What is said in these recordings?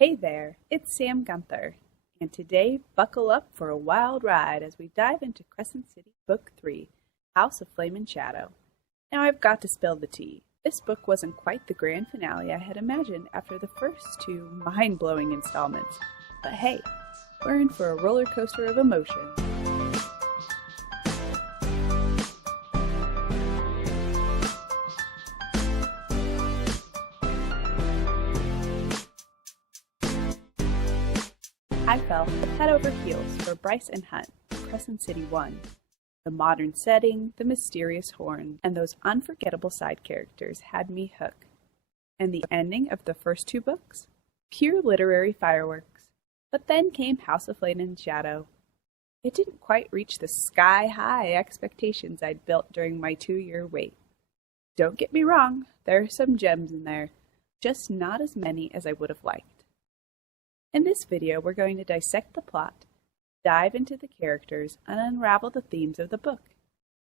Hey there, it's Sam Gunther, and today buckle up for a wild ride as we dive into Crescent City Book 3, House of Flame and Shadow. Now I've got to spill the tea. This book wasn't quite the grand finale I had imagined after the first two mind-blowing installments. But hey, we're in for a roller coaster of emotions. I fell head over heels for Bryce and Hunt, Crescent City 1. The modern setting, the mysterious horn, and those unforgettable side characters had me hooked. And the ending of the first two books? Pure literary fireworks. But then came House of Flame and Shadow. It didn't quite reach the sky-high expectations I'd built during my 2-year wait. Don't get me wrong, there are some gems in there, just not as many as I would have liked. In this video, we're going to dissect the plot, dive into the characters, and unravel the themes of the book.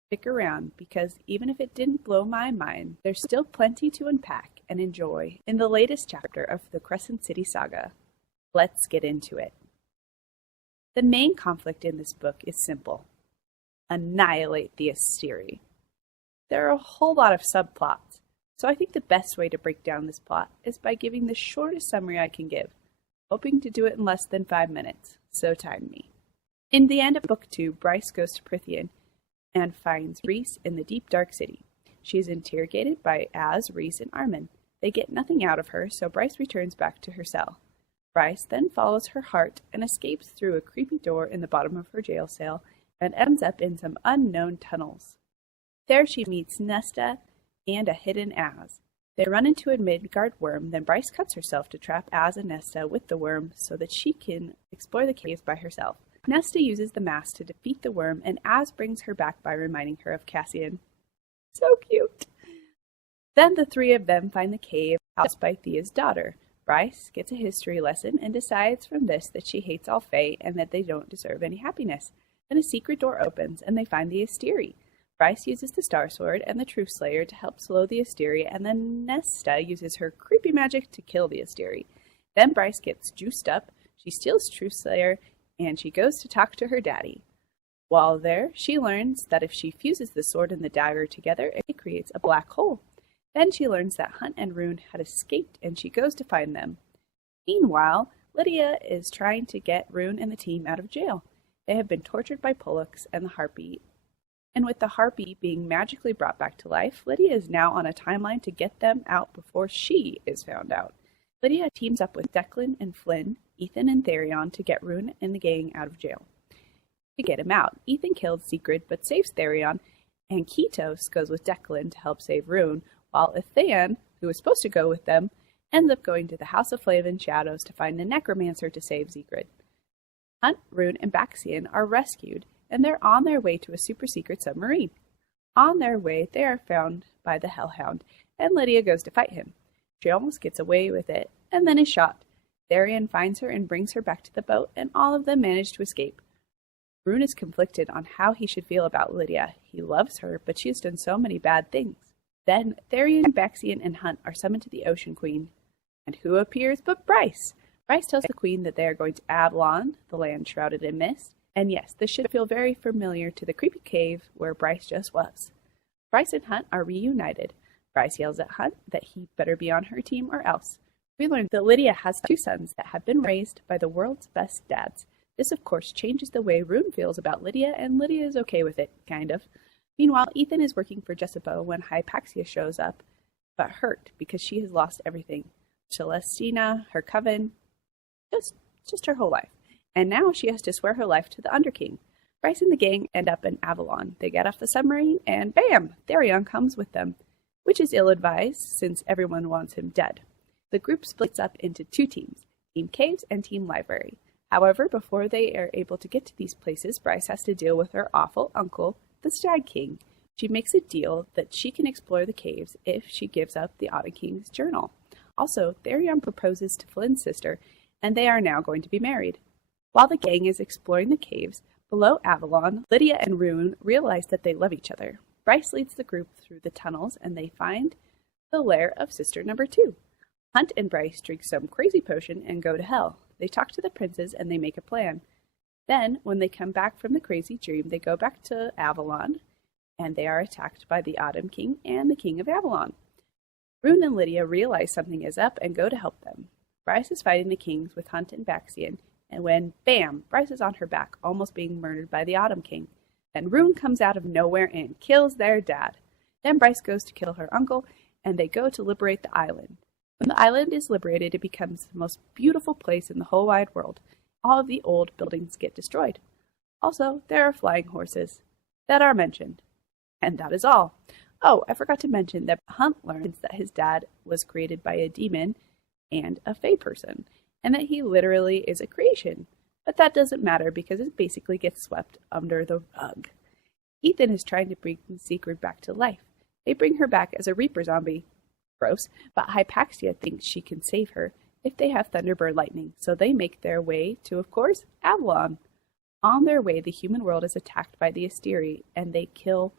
Stick around, because even if it didn't blow my mind, there's still plenty to unpack and enjoy in the latest chapter of the Crescent City saga. Let's get into it. The main conflict in this book is simple. Annihilate the Asteri. There are a whole lot of subplots, so I think the best way to break down this plot is by giving the shortest summary I can give, hoping to do it in less than 5 minutes, so time me. In the end of Book 2, Bryce goes to Prithian and finds Rhys in the deep dark city. She is interrogated by Az, Rhys, and Armin. They get nothing out of her, so Bryce returns back to her cell. Bryce then follows her heart and escapes through a creepy door in the bottom of her jail cell and ends up in some unknown tunnels. There she meets Nesta and a hidden Az. They run into a Midgard worm, then Bryce cuts herself to trap Az and Nesta with the worm so that she can explore the caves by herself. Nesta uses the Maas to defeat the worm, and Az brings her back by reminding her of Cassian. So cute! Then the three of them find the cave housed by Thea's daughter. Bryce gets a history lesson and decides from this that she hates all Fae and that they don't deserve any happiness. Then a secret door opens, and they find the Asteri. Bryce uses the Star Sword and the Truth Slayer to help slow the Asteri, and then Nesta uses her creepy magic to kill the Asteri. Then Bryce gets juiced up, she steals Truth Slayer, and she goes to talk to her daddy. While there, she learns that if she fuses the sword and the dagger together, it creates a black hole. Then she learns that Hunt and Rune had escaped, and she goes to find them. Meanwhile, Lydia is trying to get Rune and the team out of jail. They have been tortured by Pollux and the Harpy, and with the Harpy being magically brought back to life, Lydia is now on a timeline to get them out before she is found out. Lydia teams up with Declan and Flynn, Ethan and Therion to get Rune and the gang out of jail. To get him out, Ethan kills Sigrid but saves Therion, and Ketos goes with Declan to help save Rune, while Ithan, who was supposed to go with them, ends up going to the House of Flame and Shadows to find a necromancer to save Sigrid. Hunt, Rune, and Baxian are rescued, and they're on their way to a super-secret submarine. On their way, they are found by the Hellhound, and Lydia goes to fight him. She almost gets away with it, and then is shot. Therion finds her and brings her back to the boat, and all of them manage to escape. Rune is conflicted on how he should feel about Lydia. He loves her, but she has done so many bad things. Then Therion, Baxian, and Hunt are summoned to the Ocean Queen. And who appears but Bryce? Bryce tells the Queen that they are going to Avalon, the land shrouded in mist. And yes, this should feel very familiar to the creepy cave where Bryce just was. Bryce and Hunt are reunited. Bryce yells at Hunt that he better be on her team or else. We learn that Lydia has 2 sons that have been raised by the world's best dads. This, of course, changes the way Rune feels about Lydia, and Lydia is okay with it, kind of. Meanwhile, Ethan is working for Jessica when Hypaxia shows up, but hurt because she has lost everything. Celestina, her coven, just her whole life. And now she has to swear her life to the Underking. Bryce and the gang end up in Avalon. They get off the submarine, and bam! Therion comes with them, which is ill-advised since everyone wants him dead. The group splits up into 2 teams, Team Caves and Team Library. However, before they are able to get to these places, Bryce has to deal with her awful uncle, the Stag King. She makes a deal that she can explore the caves if she gives up the Otter King's journal. Also, Therion proposes to Flynn's sister, and they are now going to be married. While the gang is exploring the caves below Avalon, Lydia and Rune realize that they love each other. Bryce leads the group through the tunnels, and they find the lair of sister number 2. Hunt and Bryce drink some crazy potion and go to hell. They talk to the princes and they make a plan. Then, when they come back from the crazy dream, they go back to Avalon, and they are attacked by the Autumn King and the King of Avalon. Rune and Lydia realize something is up and go to help them. Bryce is fighting the kings with Hunt and Baxian, and when, bam, Bryce is on her back, almost being murdered by the Autumn King. Then Rune comes out of nowhere and kills their dad. Then Bryce goes to kill her uncle, and they go to liberate the island. When the island is liberated, it becomes the most beautiful place in the whole wide world. All of the old buildings get destroyed. Also, there are flying horses that are mentioned. And that is all. Oh, I forgot to mention that Hunt learns that his dad was created by a demon and a fae person, and that he literally is a creation. But that doesn't matter because it basically gets swept under the rug. Ethan is trying to bring Sigrid back to life. They bring her back as a Reaper zombie. Gross, but Hypaxia thinks she can save her if they have Thunderbird lightning, so they make their way to, of course, Avalon. On their way, the human world is attacked by the Asteri, and they kill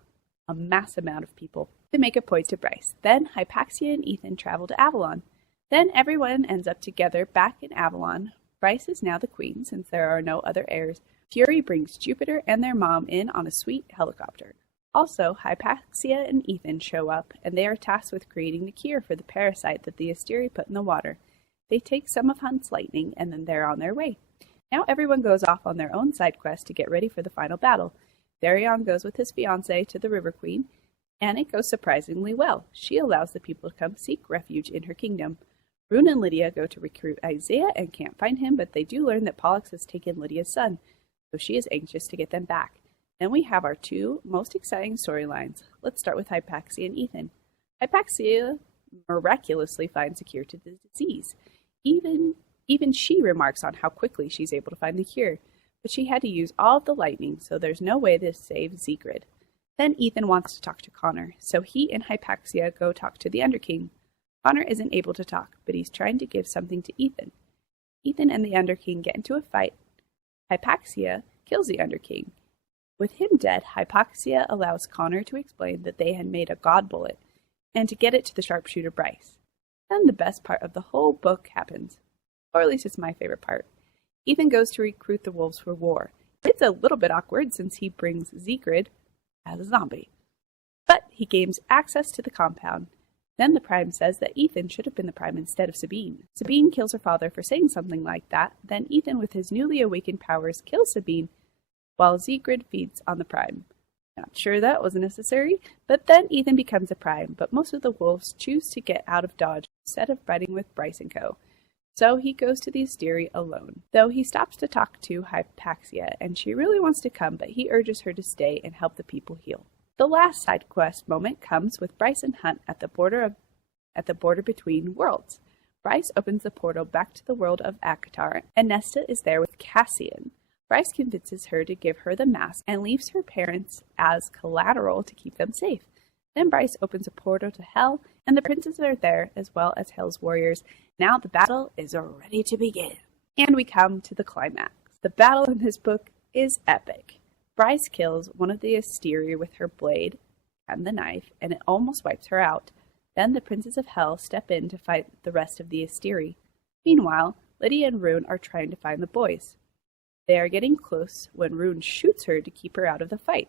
a mass amount of people. They make a point to Bryce. Then Hypaxia and Ethan travel to Avalon. Then everyone ends up together back in Avalon. Bryce is now the queen, since there are no other heirs. Fury brings Jupiter and their mom in on a sweet helicopter. Also, Hypaxia and Ethan show up, and they are tasked with creating the cure for the parasite that the Asteri put in the water. They take some of Hunt's lightning, and then they're on their way. Now everyone goes off on their own side quest to get ready for the final battle. Therion goes with his fiancée to the River Queen, and it goes surprisingly well. She allows the people to come seek refuge in her kingdom. Rune and Lydia go to recruit Isaiah and can't find him, but they do learn that Pollux has taken Lydia's son, so she is anxious to get them back. Then we have our two most exciting storylines. Let's start with Hypaxia and Ethan. Hypaxia miraculously finds a cure to the disease. Even she remarks on how quickly she's able to find the cure, but she had to use all of the lightning, so there's no way to save Sigrid. Then Ethan wants to talk to Connor, so he and Hypaxia go talk to the Underking. Connor isn't able to talk, but he's trying to give something to Ethan. Ethan and the Underking get into a fight. Hypaxia kills the Underking. With him dead, Hypaxia allows Connor to explain that they had made a god bullet, and to get it to the sharpshooter Bryce. Then the best part of the whole book happens. Or at least it's my favorite part. Ethan goes to recruit the wolves for war. It's a little bit awkward since he brings Sigrid as a zombie. But he gains access to the compound. Then the Prime says that Ethan should have been the Prime instead of Sabine. Sabine kills her father for saying something like that. Then Ethan, with his newly awakened powers, kills Sabine, while Sigrid feeds on the Prime. Not sure that was necessary, but then Ethan becomes a Prime, but most of the wolves choose to get out of Dodge instead of fighting with Bryce and co. So he goes to the Asteri alone, though he stops to talk to Hypaxia, and she really wants to come, but he urges her to stay and help the people heal. The last side quest moment comes with Bryce and Hunt at the border between worlds. Bryce opens the portal back to the world of Akatar, and Nesta is there with Cassian. Bryce convinces her to give her the mask and leaves her parents as collateral to keep them safe. Then Bryce opens a portal to Hell, and the princes are there, as well as Hell's warriors. Now the battle is ready to begin. And we come to the climax. The battle in this book is epic. Bryce kills one of the Asteri with her blade and the knife, and it almost wipes her out. Then the princes of Hell step in to fight the rest of the Asteri. Meanwhile, Lydia and Rune are trying to find the boys. They are getting close when Rune shoots her to keep her out of the fight.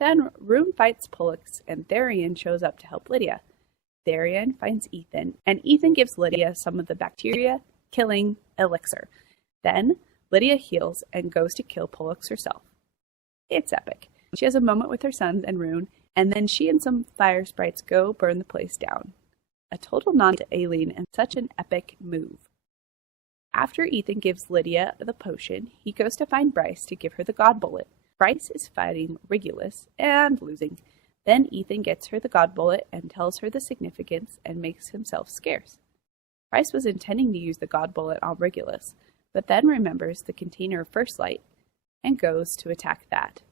Then Rune fights Pollux, and Therion shows up to help Lydia. Therion finds Ethan, and Ethan gives Lydia some of the bacteria-killing elixir. Then Lydia heals and goes to kill Pollux herself. It's epic. She has a moment with her sons and Rune, and then she and some fire sprites go burn the place down. A total nod to Aileen and such an epic move. After Ethan gives Lydia the potion, he goes to find Bryce to give her the god bullet. Bryce is fighting Regulus and losing. Then Ethan gets her the god bullet and tells her the significance and makes himself scarce. Bryce was intending to use the god bullet on Regulus, but then remembers the container of First Light and goes to attack that.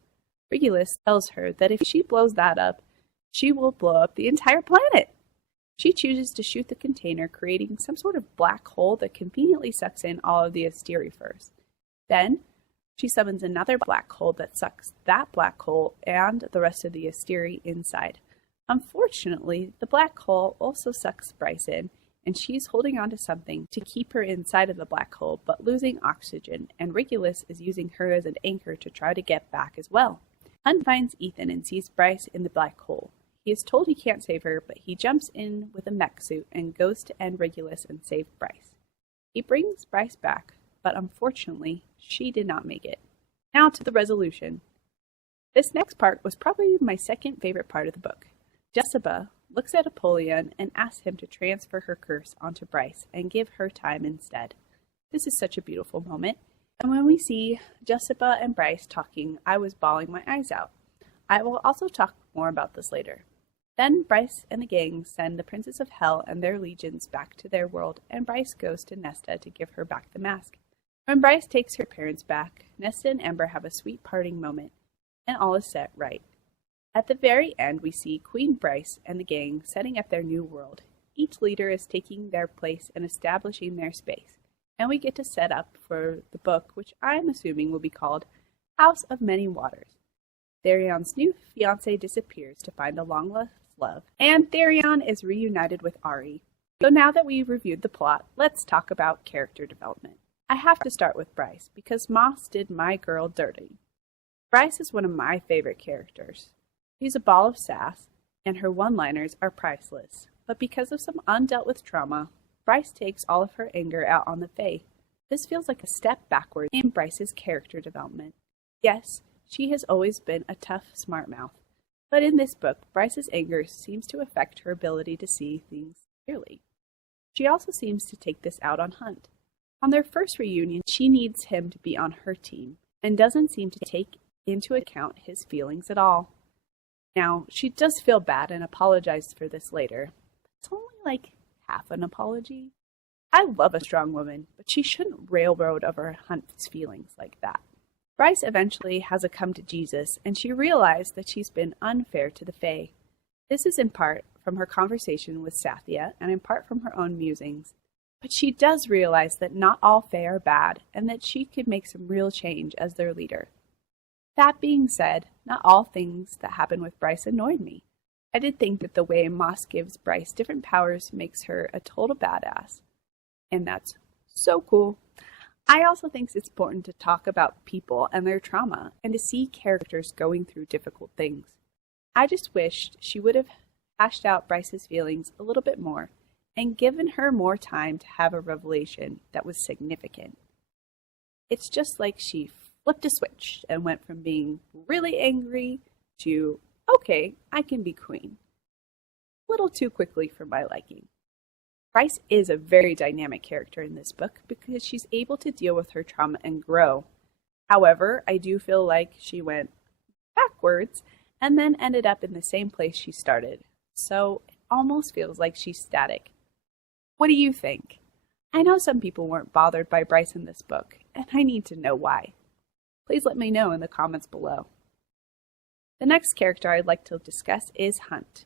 Regulus tells her that if she blows that up, she will blow up the entire planet. She chooses to shoot the container, creating some sort of black hole that conveniently sucks in all of the Asteri first. Then, she summons another black hole that sucks that black hole and the rest of the Asteri inside. Unfortunately, the black hole also sucks Bryce in, and she's holding on to something to keep her inside of the black hole, but losing oxygen, and Regulus is using her as an anchor to try to get back as well. Hunt finds Ethan and sees Bryce in the black hole. He is told he can't save her, but he jumps in with a mech suit and goes to end Regulus and save Bryce. He brings Bryce back, but unfortunately, she did not make it. Now to the resolution. This next part was probably my second favorite part of the book. Jessica looks at Apollyon and asks him to transfer her curse onto Bryce and give her time instead. This is such a beautiful moment, and when we see Jessica and Bryce talking, I was bawling my eyes out. I will also talk more about this later. Then Bryce and the gang send the Princes of Hell and their legions back to their world, and Bryce goes to Nesta to give her back the mask. When Bryce takes her parents back, Nesta and Ember have a sweet parting moment, and all is set right. At the very end, we see Queen Bryce and the gang setting up their new world. Each leader is taking their place and establishing their space, and we get to set up for the book, which I'm assuming will be called House of Many Waters. Therion's new fiancé disappears to find a long-lost love, and Therion is reunited with Ari. So now that we've reviewed the plot, let's talk about character development. I have to start with Bryce, because Maas did my girl dirty. Bryce is one of my favorite characters. She's a ball of sass, and her one-liners are priceless. But because of some undealt with trauma, Bryce takes all of her anger out on the Fae. This feels like a step backward in Bryce's character development. Yes, she has always been a tough, smart mouth. But in this book, Bryce's anger seems to affect her ability to see things clearly. She also seems to take this out on Hunt. On their first reunion, she needs him to be on her team, and doesn't seem to take into account his feelings at all. Now, she does feel bad and apologizes for this later. It's only like half an apology. I love a strong woman, but she shouldn't railroad over Hunt's feelings like that. Bryce eventually has a come to Jesus, and she realized that she's been unfair to the Fae. This is in part from her conversation with Sathya, and in part from her own musings. But she does realize that not all Fae are bad, and that she could make some real change as their leader. That being said, not all things that happen with Bryce annoyed me. I did think that the way Maas gives Bryce different powers makes her a total badass. And that's so cool. I also think it's important to talk about people and their trauma, and to see characters going through difficult things. I just wished she would have hashed out Bryce's feelings a little bit more, and given her more time to have a revelation that was significant. It's just like she flipped a switch and went from being really angry to, okay, I can be queen. A little too quickly for my liking. Bryce is a very dynamic character in this book because she's able to deal with her trauma and grow. However, I do feel like she went backwards and then ended up in the same place she started. So it almost feels like she's static. What do you think? I know some people weren't bothered by Bryce in this book, and I need to know why. Please let me know in the comments below. The next character I'd like to discuss is Hunt.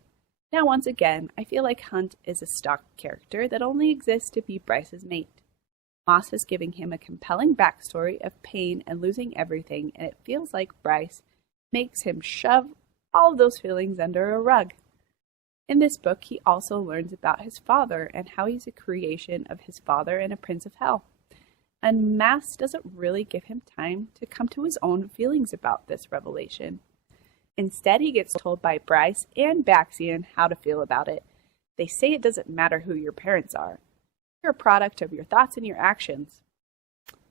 Now once again, I feel like Hunt is a stock character that only exists to be Bryce's mate. Maas is giving him a compelling backstory of pain and losing everything, and it feels like Bryce makes him shove all of those feelings under a rug. In this book, he also learns about his father and how he's a creation of his father and a prince of hell. And Maas doesn't really give him time to come to his own feelings about this revelation. Instead, he gets told by Bryce and Baxian how to feel about it. They say it doesn't matter who your parents are. You're a product of your thoughts and your actions.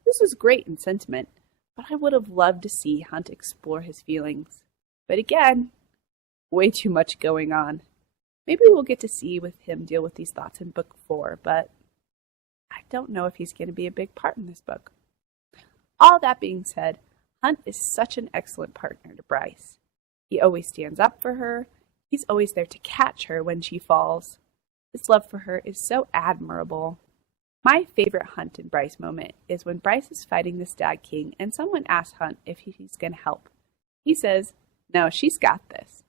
This is great in sentiment, but I would have loved to see Hunt explore his feelings. But again, way too much going on. Maybe we'll get to see with him deal with these thoughts in book 4, but I don't know if he's going to be a big part in this book. All that being said, Hunt is such an excellent partner to Bryce. He always stands up for her. He's always there to catch her when she falls. His love for her is so admirable. My favorite Hunt and Bryce moment is when Bryce is fighting the Stag King and someone asks Hunt if he's going to help. He says, "No, she's got this."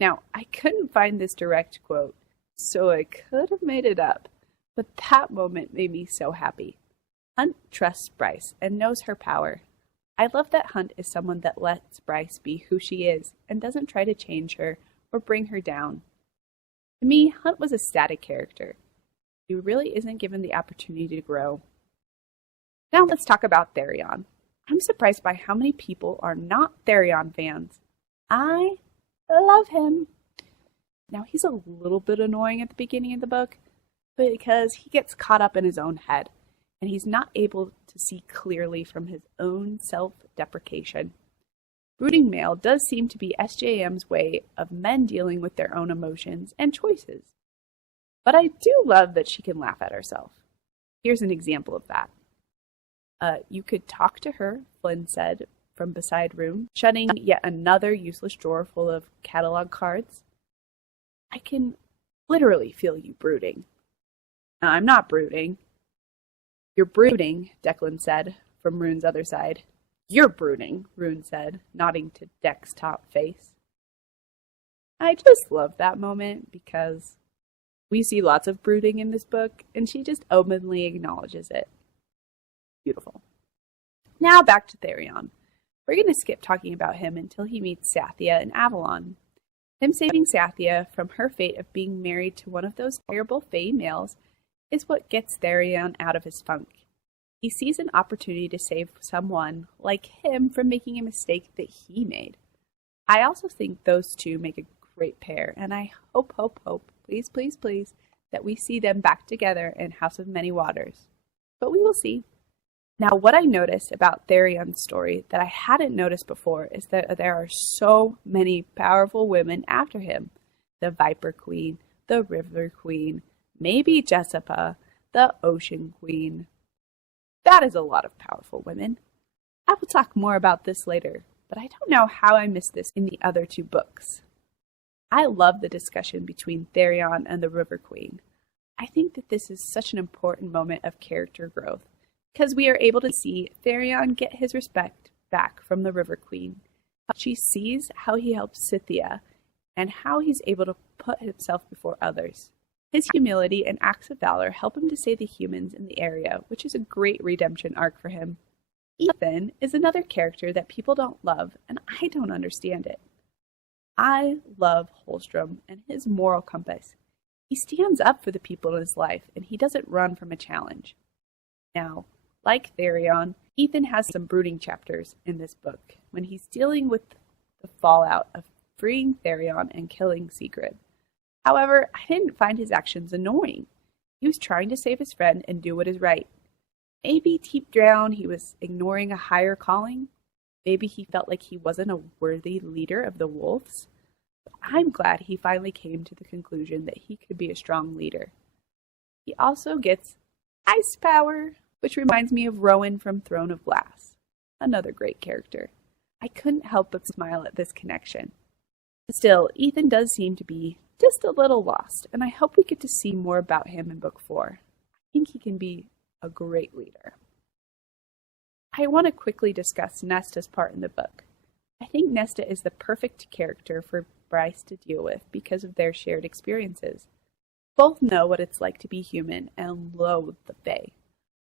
Now, I couldn't find this direct quote, so I could have made it up, but that moment made me so happy. Hunt trusts Bryce and knows her power. I love that Hunt is someone that lets Bryce be who she is and doesn't try to change her or bring her down. To me, Hunt was a static character. He really isn't given the opportunity to grow. Now let's talk about Therion. I'm surprised by how many people are not Therion fans. I love him. Now he's a little bit annoying at the beginning of the book, because he gets caught up in his own head, and he's not able to see clearly from his own self-deprecation. Brooding male does seem to be SJM's way of men dealing with their own emotions and choices. But I do love that she can laugh at herself. Here's an example of that. You could talk to her, Flynn said from beside Rune, shutting yet another useless drawer full of catalog cards. I can literally feel you brooding. Now, I'm not brooding. You're brooding, Declan said from Rune's other side. You're brooding, Rune said, nodding to Dec's top face. I just love that moment because we see lots of brooding in this book, and she just openly acknowledges it. Beautiful. Now back to Therion. We're going to skip talking about him until he meets Sathya in Avalon. Him saving Sathya from her fate of being married to one of those terrible Fae males is what gets Therion out of his funk. He sees an opportunity to save someone like him from making a mistake that he made. I also think those two make a great pair, and I hope, please, please, please, that we see them back together in House of Many Waters. But we will see. Now, what I noticed about Therion's story that I hadn't noticed before is that there are so many powerful women after him. The Viper Queen, the River Queen, maybe Jessica, the Ocean Queen. That is a lot of powerful women. I will talk more about this later, but I don't know how I missed this in the other two books. I love the discussion between Therion and the River Queen. I think that this is such an important moment of character growth, because we are able to see Therion get his respect back from the River Queen. She sees how he helps Scythia and how he's able to put himself before others. His humility and acts of valor help him to save the humans in the area, which is a great redemption arc for him. Ethan is another character that people don't love, and I don't understand it. I love Holstrom and his moral compass. He stands up for the people in his life, and he doesn't run from a challenge. Now, like Therion, Ethan has some brooding chapters in this book when he's dealing with the fallout of freeing Therion and killing Sigrid. However, I didn't find his actions annoying. He was trying to save his friend and do what is right. Maybe deep down he was ignoring a higher calling. Maybe he felt like he wasn't a worthy leader of the wolves. But I'm glad he finally came to the conclusion that he could be a strong leader. He also gets ice power, which reminds me of Rowan from Throne of Glass. Another great character. I couldn't help but smile at this connection. Still, Ethan does seem to be just a little lost, and I hope we get to see more about him in Book 4. I think he can be a great leader. I want to quickly discuss Nesta's part in the book. I think Nesta is the perfect character for Bryce to deal with because of their shared experiences. Both know what it's like to be human and loathe the Fae.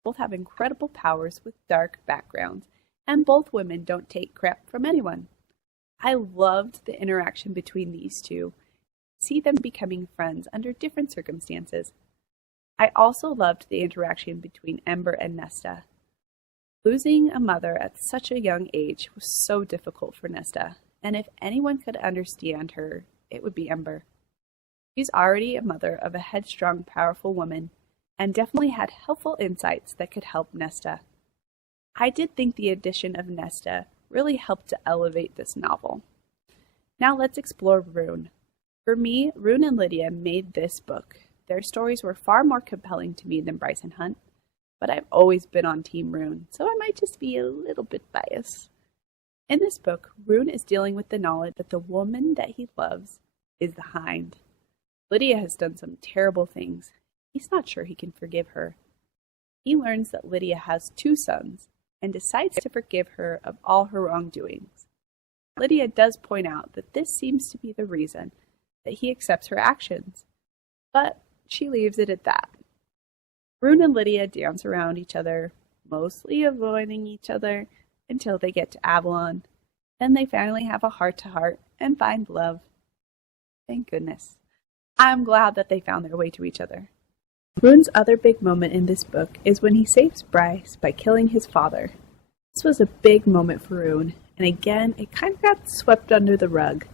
Both have incredible powers with dark backgrounds, and both women don't take crap from anyone. I loved the interaction between these two. See them becoming friends under different circumstances. I also loved the interaction between Ember and Nesta. Losing a mother at such a young age was so difficult for Nesta, and if anyone could understand her, it would be Ember. She's already a mother of a headstrong, powerful woman, and definitely had helpful insights that could help Nesta. I did think the addition of Nesta really helped to elevate this novel. Now let's explore Rune. For me, Rune and Lydia made this book. Their stories were far more compelling to me than Bryce and Hunt, but I've always been on Team Rune, so I might just be a little bit biased. In this book, Rune is dealing with the knowledge that the woman that he loves is the Hind. Lydia has done some terrible things. He's not sure he can forgive her. He learns that Lydia has 2 sons and decides to forgive her of all her wrongdoings. Lydia does point out that this seems to be the reason that he accepts her actions, but she leaves it at that. Rune and Lydia dance around each other, mostly avoiding each other, until they get to Avalon. Then they finally have a heart-to-heart and find love. Thank goodness. I'm glad that they found their way to each other. Rune's other big moment in this book is when he saves Bryce by killing his father. This was a big moment for Rune, and again, it kind of got swept under the rug.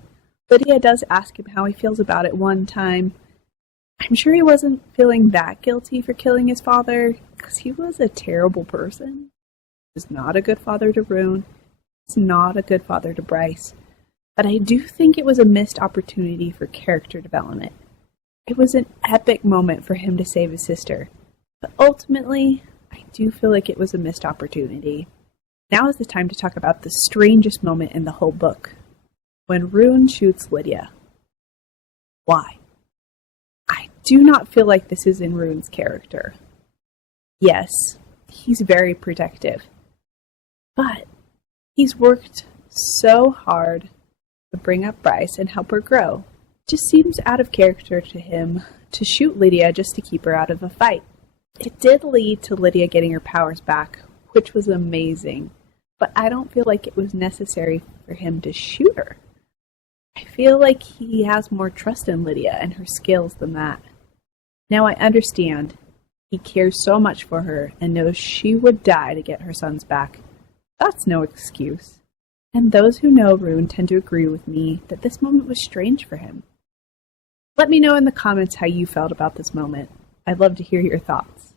Lydia does ask him how he feels about it one time. I'm sure he wasn't feeling that guilty for killing his father, because he was a terrible person. He was not a good father to Rune. He's not a good father to Bryce. But I do think it was a missed opportunity for character development. It was an epic moment for him to save his sister. But ultimately, I do feel like it was a missed opportunity. Now is the time to talk about the strangest moment in the whole book. When Rune shoots Lydia. Why? I do not feel like this is in Rune's character. Yes, he's very protective. But he's worked so hard to bring up Bryce and help her grow. It just seems out of character to him to shoot Lydia just to keep her out of a fight. It did lead to Lydia getting her powers back, which was amazing. But I don't feel like it was necessary for him to shoot her. I feel like he has more trust in Lydia and her skills than that. Now I understand. He cares so much for her and knows she would die to get her sons back. That's no excuse. And those who know Rune tend to agree with me that this moment was strange for him. Let me know in the comments how you felt about this moment. I'd love to hear your thoughts.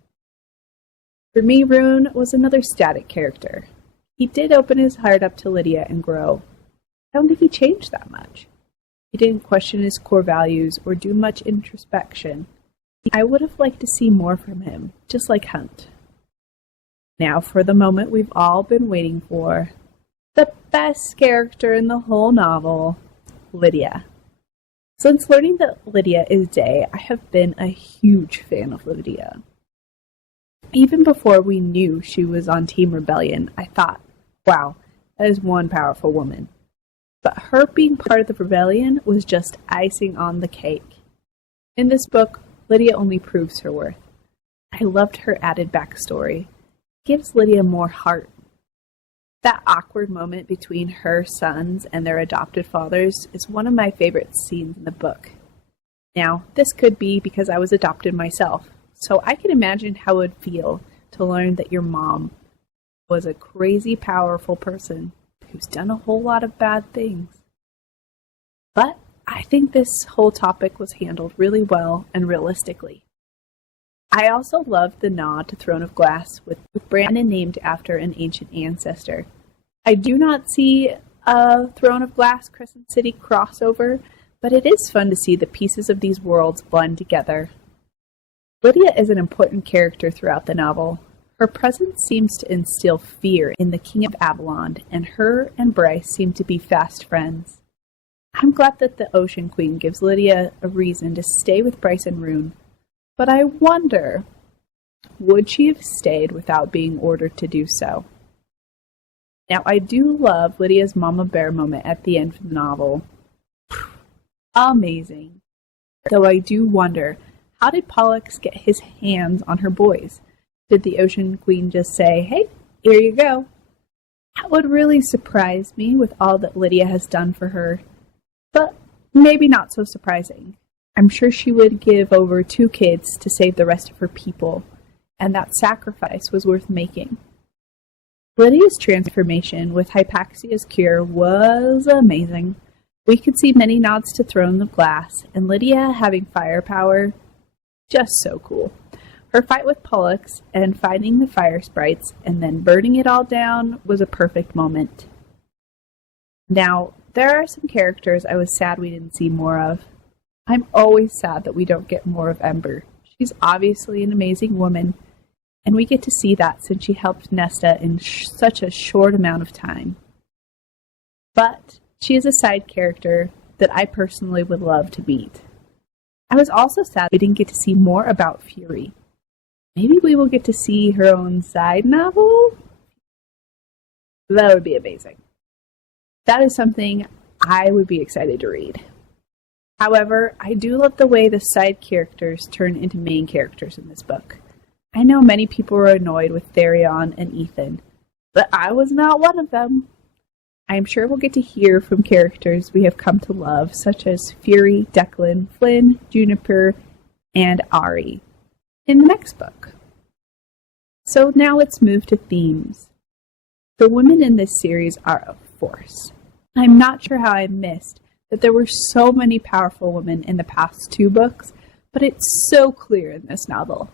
For me, Rune was another static character. He did open his heart up to Lydia and grow. I don't think he changed that much. He didn't question his core values or do much introspection. I would have liked to see more from him, just like Hunt. Now for the moment we've all been waiting for. The best character in the whole novel, Lydia. Since learning that Lydia is Day, I have been a huge fan of Lydia. Even before we knew she was on Team Rebellion, I thought, wow, that is one powerful woman. But her being part of the rebellion was just icing on the cake. In this book, Lydia only proves her worth. I loved her added backstory. It gives Lydia more heart. That awkward moment between her sons and their adopted fathers is one of my favorite scenes in the book. Now, this could be because I was adopted myself, so I can imagine how it would feel to learn that your mom was a crazy powerful person who's done a whole lot of bad things. But I think this whole topic was handled really well and realistically. I also loved the nod to Throne of Glass with Brandon named after an ancient ancestor. I do not see a Throne of Glass Crescent City crossover, but it is fun to see the pieces of these worlds blend together. Lydia is an important character throughout the novel. Her presence seems to instill fear in the King of Avalon, and her and Bryce seem to be fast friends. I'm glad that the Ocean Queen gives Lydia a reason to stay with Bryce and Rune, but I wonder, would she have stayed without being ordered to do so? Now, I do love Lydia's Mama Bear moment at the end of the novel. Amazing. Though I do wonder, how did Pollux get his hands on her boys? Did the Ocean Queen just say, hey, here you go? That would really surprise me with all that Lydia has done for her, but maybe not so surprising. I'm sure she would give over 2 kids to save the rest of her people, and that sacrifice was worth making. Lydia's transformation with Hypaxia's cure was amazing. We could see many nods to Throne of Glass, and Lydia having firepower, just so cool. Her fight with Pollux and fighting the fire sprites and then burning it all down was a perfect moment. Now, there are some characters I was sad we didn't see more of. I'm always sad that we don't get more of Ember. She's obviously an amazing woman, and we get to see that since she helped Nesta in such a short amount of time. But she is a side character that I personally would love to meet. I was also sad we didn't get to see more about Fury. Maybe we will get to see her own side novel? That would be amazing. That is something I would be excited to read. However, I do love the way the side characters turn into main characters in this book. I know many people are annoyed with Therion and Ethan, but I was not one of them. I am sure we'll get to hear from characters we have come to love, such as Fury, Declan, Flynn, Juniper, and Ari. in the next book. So now let's move to themes. The women in this series are a force. I'm not sure how I missed that there were so many powerful women in the past 2 books, but it's so clear in this novel.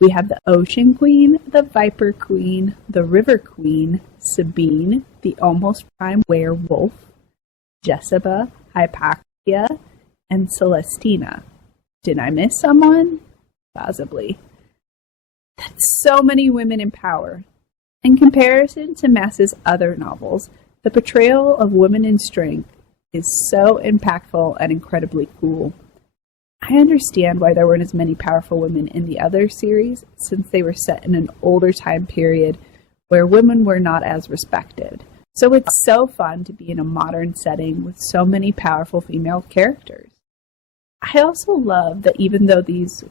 We have the Ocean Queen, the Viper Queen, the River Queen, Sabine, the almost prime werewolf, Jessica, Hypatia, and Celestina. Did I miss someone? Possibly. That's so many women in power. In comparison to Maas's other novels, the portrayal of women in strength is so impactful and incredibly cool. I understand why there weren't as many powerful women in the other series, since they were set in an older time period where women were not as respected. So it's so fun to be in a modern setting with so many powerful female characters. I also love that even though these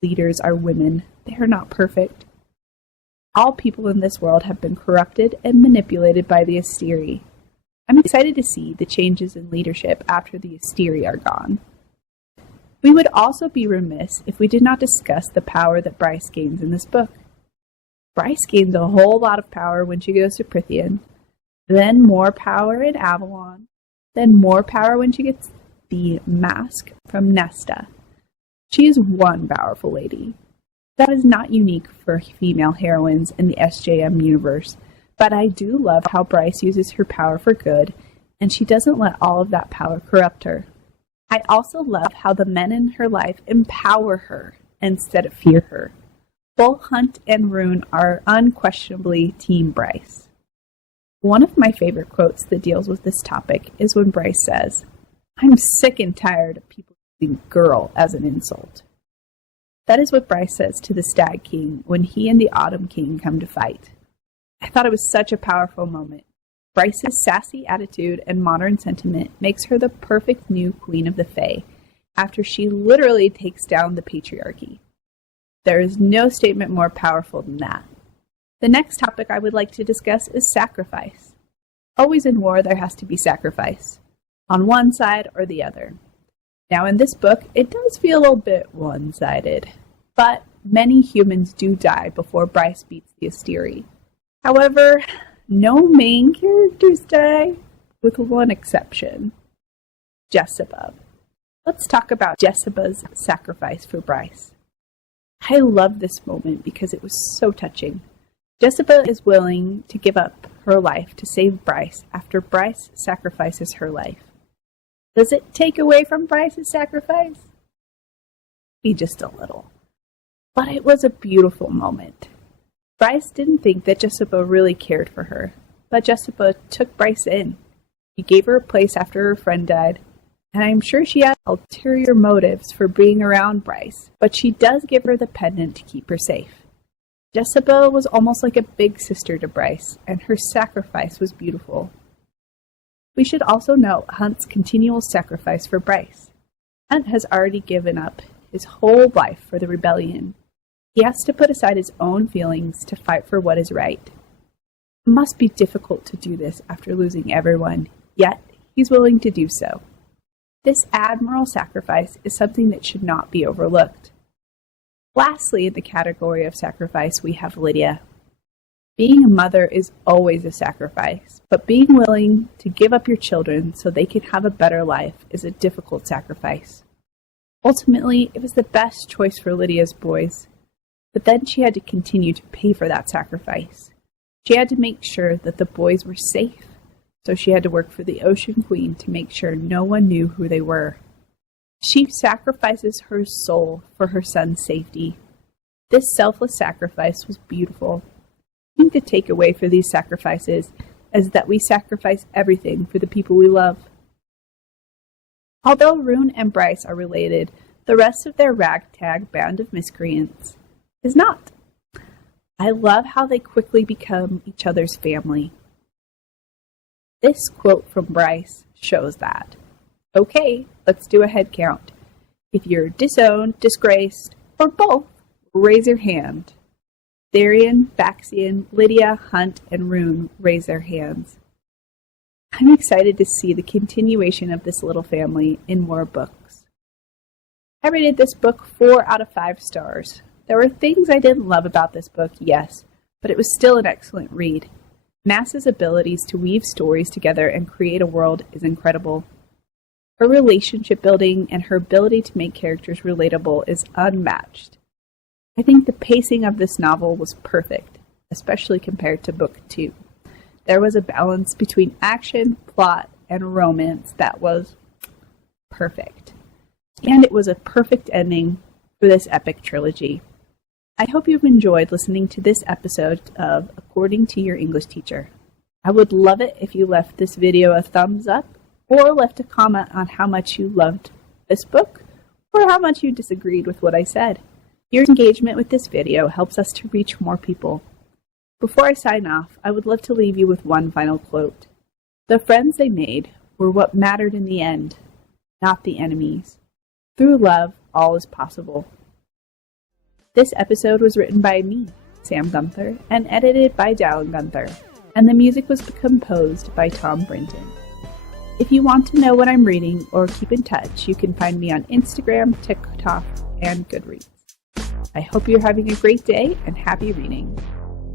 leaders are women, they are not perfect. All people in this world have been corrupted and manipulated by the Asteri. I'm excited to see the changes in leadership after the Asteri are gone. We would also be remiss if we did not discuss the power that Bryce gains in this book. Bryce gains a whole lot of power when she goes to Prythian, then more power in Avalon, then more power when she gets the mask from Nesta. She is one powerful lady. That is not unique for female heroines in the SJM universe, but I do love how Bryce uses her power for good, and she doesn't let all of that power corrupt her. I also love how the men in her life empower her instead of fear her. Both Hunt and Rune are unquestionably Team Bryce. One of my favorite quotes that deals with this topic is when Bryce says, "I'm sick and tired of people using girl as an insult." That is what Bryce says to the Stag King when he and the Autumn King come to fight. I thought it was such a powerful moment. Bryce's sassy attitude and modern sentiment makes her the perfect new Queen of the Fae, after she literally takes down the patriarchy. There is no statement more powerful than that. The next topic I would like to discuss is sacrifice. Always in war, there has to be sacrifice, on one side or the other. Now in this book, it does feel a bit one-sided, but many humans do die before Bryce beats the Asteri. However, no main characters die, with one exception. Jessica. Let's talk about Jessica's sacrifice for Bryce. I love this moment because it was so touching. Jessica is willing to give up her life to save Bryce after Bryce sacrifices her life. Does it take away from Bryce's sacrifice? Maybe just a little. But it was a beautiful moment. Bryce didn't think that Jessica really cared for her, but Jessica took Bryce in. She gave her a place after her friend died, and I'm sure she had ulterior motives for being around Bryce, but she does give her the pendant to keep her safe. Jessica was almost like a big sister to Bryce, and her sacrifice was beautiful. We should also note Hunt's continual sacrifice for Bryce. Hunt has already given up his whole life for the rebellion. He has to put aside his own feelings to fight for what is right. It must be difficult to do this after losing everyone, yet he's willing to do so. This admirable sacrifice is something that should not be overlooked. Lastly, in the category of sacrifice, we have Lydia. Being a mother is always a sacrifice, but being willing to give up your children so they can have a better life is a difficult sacrifice. Ultimately, it was the best choice for Lydia's boys, but then she had to continue to pay for that sacrifice. She had to make sure that the boys were safe, so she had to work for the Ocean Queen to make sure no one knew who they were. She sacrifices her soul for her son's safety. This selfless sacrifice was beautiful. I think the takeaway for these sacrifices is that we sacrifice everything for the people we love. Although Rune and Bryce are related, the rest of their ragtag band of miscreants is not. I love how they quickly become each other's family. This quote from Bryce shows that. Okay, let's do a head count. If you're disowned, disgraced, or both, raise your hand. Therian, Baxian, Lydia, Hunt, and Rune raise their hands. I'm excited to see the continuation of this little family in more books. I rated this book 4 out of 5 stars. There were things I didn't love about this book, yes, but it was still an excellent read. Maas's abilities to weave stories together and create a world is incredible. Her relationship building and her ability to make characters relatable is unmatched. I think the pacing of this novel was perfect, especially compared to Book 2. There was a balance between action, plot, and romance that was perfect. And it was a perfect ending for this epic trilogy. I hope you've enjoyed listening to this episode of According to Your English Teacher. I would love it if you left this video a thumbs up or left a comment on how much you loved this book or how much you disagreed with what I said. Your engagement with this video helps us to reach more people. Before I sign off, I would love to leave you with one final quote. The friends they made were what mattered in the end, not the enemies. Through love, all is possible. This episode was written by me, Sam Gunther, and edited by Dallin Gunther, and the music was composed by Tom Brinton. If you want to know what I'm reading or keep in touch, you can find me on Instagram, TikTok, and Goodreads. I hope you're having a great day and happy reading.